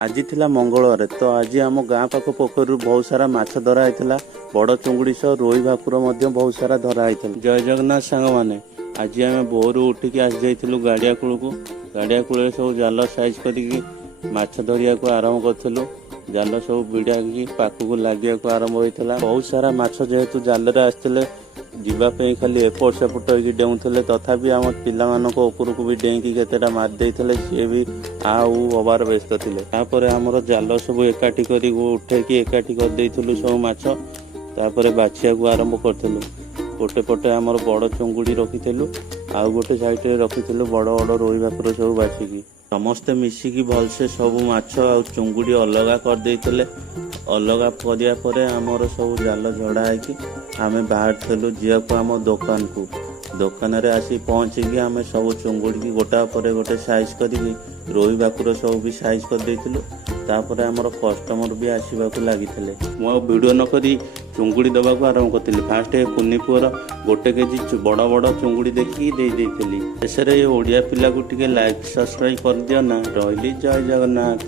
ଆଜି ଥିଲା ମଙ୍ଗଳବାର ତ ଆଜି ଆମ ଗାଁ ପାଖ ପୋଖରୀରୁ ବହୁତ ସାରା ମାଛ ଧରା ହେଇଥିଲା। ବଡ଼ ଚୁଙ୍ଗୁଡ଼ି ସହ ରୋହି ଭାକୁର ମଧ୍ୟ ବହୁତ ସାରା ଧରା ହେଇଥିଲା। ଜୟ ଜଗନ୍ନାଥ ସାଙ୍ଗମାନେ, ଆଜି ଆମେ ଭୋରୁ ଉଠିକି ଆସି ଯାଇଥିଲୁ ଗାଡ଼ିଆ କୂଳକୁ। ଗାଡ଼ିଆ କୂଳରେ ସବୁ ଜାଲ ସାଇଜ୍ କରିକି ମାଛ ଧରିବାକୁ ଆରମ୍ଭ କରିଥିଲୁ। ଜାଲ ସବୁ ଭିଡ଼ାକି ପାଖକୁ ଲାଗିବାକୁ ଆରମ୍ଭ ହୋଇଥିଲା। ବହୁତ ସାରା ମାଛ ଯେହେତୁ ଜାଲରେ ଆସିଥିଲେ, ଯିବା ପାଇଁ ଖାଲି ଏପଟ ସେପଟ ହେଇକି ଡେଉଁଥିଲେ। ତଥାପି ଆମ ପିଲାମାନଙ୍କ ଉପରକୁ ବି ଡେଇଁକି କେତେଟା ମାରି ଦେଇଥିଲେ। ସିଏ ବି ଆଉ ହବାର ବ୍ୟସ୍ତ ଥିଲେ। ତାପରେ ଆମର ଜାଲ ସବୁ ଏକାଠି କରି ଉଠେଇକି ଏକାଠି କରିଦେଇଥିଲୁ ସବୁ ମାଛ। ତାପରେ ବାଛିବାକୁ ଆରମ୍ଭ କରିଥିଲୁ। ଗୋଟେ ପଟେ ଆମର ବଡ଼ ଚୁଙ୍ଗୁଡ଼ି ରଖିଥିଲୁ, ଆଉ ଗୋଟେ ସାଇଡ଼ରେ ରଖିଥିଲୁ ବଡ଼ ବଡ଼ ରୋହି ଭାକୁର ସବୁ ବାଛିକି। ସମସ୍ତେ ମିଶିକି ଭଲସେ ସବୁ ମାଛ ଆଉ ଚୁଙ୍ଗୁଡ଼ି ଅଲଗା କରିଦେଇଥିଲେ। ଅଲଗା କରିବା ପରେ ଆମର ସବୁ ଜାଲ ଝଡ଼ା ହେଇକି ଆମେ ବାହାରିଥିଲୁ ଯିବାକୁ ଆମ ଦୋକାନକୁ। ଦୋକାନରେ ଆସି ପହଞ୍ଚିକି ଆମେ ସବୁ ଚୁଙ୍ଗୁଡ଼ିକି ଗୋଟା ପରେ ଗୋଟେ ସାଇଜ୍ କରିକି ରୋହି ଭାକୁର ସବୁ ବି ସାଇଜ୍ କରିଦେଇଥିଲୁ। ତାପରେ ଆମର କଷ୍ଟମର ବି ଆସିବାକୁ ଲାଗିଥିଲେ। ମୁଁ ଆଉ ଭିଡ଼ିଓ ନ କରି ଚୁଙ୍ଗୁଡ଼ି ଦେବାକୁ ଆରମ୍ଭ କରିଥିଲି। ଫାଷ୍ଟ କୁନି ପୁଅର 1 କେଜି ବଡ଼ ବଡ଼ ଚୁଙ୍ଗୁଡ଼ି ଦେଖିକି ଦେଇଥିଲି। ଶେଷରେ ଏ ଓଡ଼ିଆ ପିଲାକୁ ଟିକେ ଲାଇକ୍ ସବସ୍କ୍ରାଇବ୍ କରିଦିଅ ନା। ରହିଲି, ଜୟ ଜଗନ୍ନାଥ।